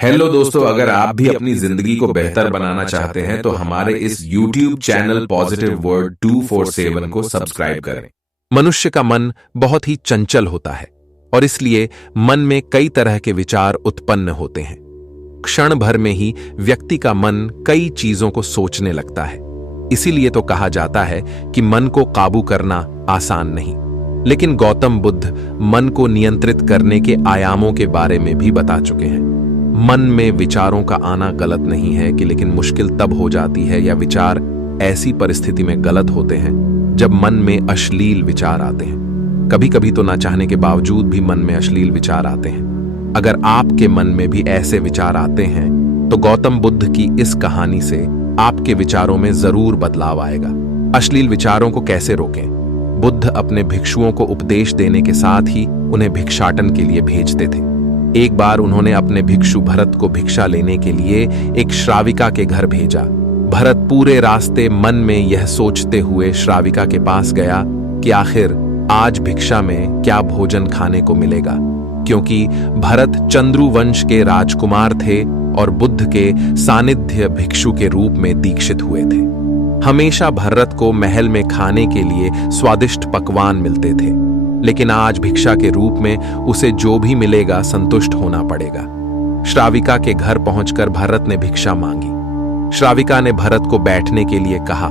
Hello दोस्तों, अगर आप भी अपनी जिंदगी को बेहतर बनाना चाहते हैं तो हमारे इस YouTube चैनल पॉजिटिव वर्ड 247 को सब्सक्राइब करें। मनुष्य का मन बहुत ही चंचल होता है और इसलिए मन में कई तरह के विचार उत्पन्न होते हैं। क्षण भर में ही व्यक्ति का मन कई चीजों को सोचने लगता है। इसीलिए तो कहा जाता है कि मन को काबू करना आसान नहीं। लेकिन गौतम बुद्ध मन को नियंत्रित करने के आयामों के बारे में भी बता चुके हैं। मन में विचारों का आना गलत नहीं है कि लेकिन मुश्किल तब हो जाती है या विचार ऐसी परिस्थिति में गलत होते हैं जब मन में अश्लील विचार आते हैं। कभी कभी तो ना चाहने के बावजूद भी मन में अश्लील विचार आते हैं। अगर आपके मन में भी ऐसे विचार आते हैं तो गौतम बुद्ध की इस कहानी से आपके विचारों में जरूर बदलाव आएगा। अश्लील विचारों को कैसे रोकें? बुद्ध अपने भिक्षुओं को उपदेश देने के साथ ही उन्हें भिक्षाटन के लिए भेजते थे। एक बार उन्होंने अपने भिक्षु भरत को भिक्षा लेने के लिए एक श्राविका के घर भेजा। भरत पूरे रास्ते मन में यह सोचते हुए श्राविका के पास गया कि आखिर आज भिक्षा में क्या भोजन खाने को मिलेगा, क्योंकि भरत चंद्रू वंश के राजकुमार थे और बुद्ध के सानिध्य भिक्षु के रूप में दीक्षित हुए थे। हमेशा भरत को महल में खाने के लिए स्वादिष्ट पकवान मिलते थे, लेकिन आज भिक्षा के रूप में उसे जो भी मिलेगा संतुष्ट होना पड़ेगा। श्राविका के घर पहुंचकर भरत ने भिक्षा मांगी। श्राविका ने भरत को बैठने के लिए कहा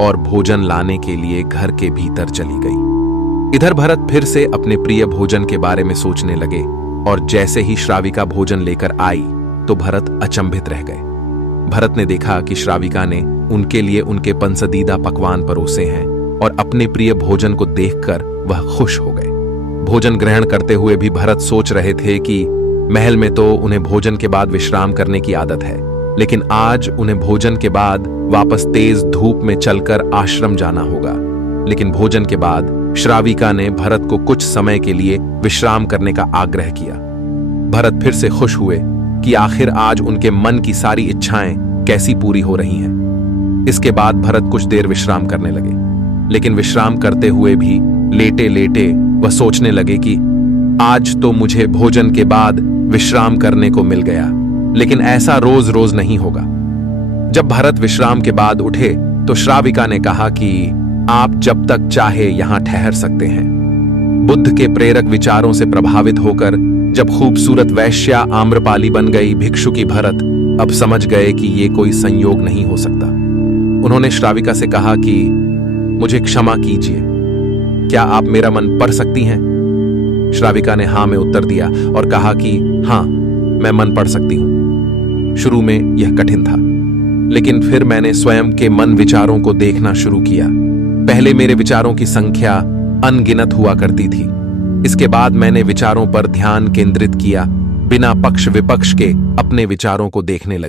और भोजन लाने के लिए घर के भीतर चली गई। इधर भरत फिर से अपने प्रिय भोजन के बारे में सोचने लगे और जैसे ही श्राविका भोजन लेकर आई तो भरत अचंभित रह गए। भरत ने देखा कि श्राविका ने उनके लिए उनके पसंदीदा पकवान परोसे हैं और अपने प्रिय भोजन को देखकर वह खुश हो गए। भोजन ग्रहण करते हुए भी भरत सोच रहे थे कि महल में तो उन्हें भोजन के बाद विश्राम करने की आदत है, लेकिन आज उन्हें भोजन के बाद वापस तेज धूप में चलकर आश्रम जाना होगा। लेकिन भोजन के बाद श्राविका ने भरत को कुछ समय के लिए विश्राम करने का आग्रह किया। भरत फिर से खुश हुए कि आखिर आज उनके मन की सारी इच्छाएं कैसी पूरी हो रही हैं। इसके बाद भरत कुछ देर विश्राम करने लगे, लेकिन विश्राम करते हुए भी लेटे लेटे वह सोचने लगे कि आज तो मुझे भोजन के बाद विश्राम करने को मिल गया, लेकिन ऐसा रोज रोज नहीं होगा। जब भरत विश्राम के बाद उठे तो श्राविका ने कहा कि आप जब तक चाहे यहां ठहर सकते हैं। बुद्ध के प्रेरक विचारों से प्रभावित होकर जब खूबसूरत वैश्या आम्रपाली बन गई भिक्षुकी भरत अब समझ गए कि ये कोई संयोग नहीं हो सकता। उन्होंने श्राविका से कहा कि मुझे क्षमा कीजिए, क्या आप मेरा मन पढ़ सकती हैं? श्राविका ने हाँ में उत्तर दिया और कहा कि हाँ, मैं मन पढ़ सकती हूं। शुरू में यह कठिन था, लेकिन फिर मैंने स्वयं के मन विचारों को देखना शुरू किया। पहले मेरे विचारों की संख्या अनगिनत हुआ करती थी। इसके बाद मैंने विचारों पर ध्यान केंद्रित किया, बिना पक्ष विपक्ष के अपने विचारों को देखने लगी।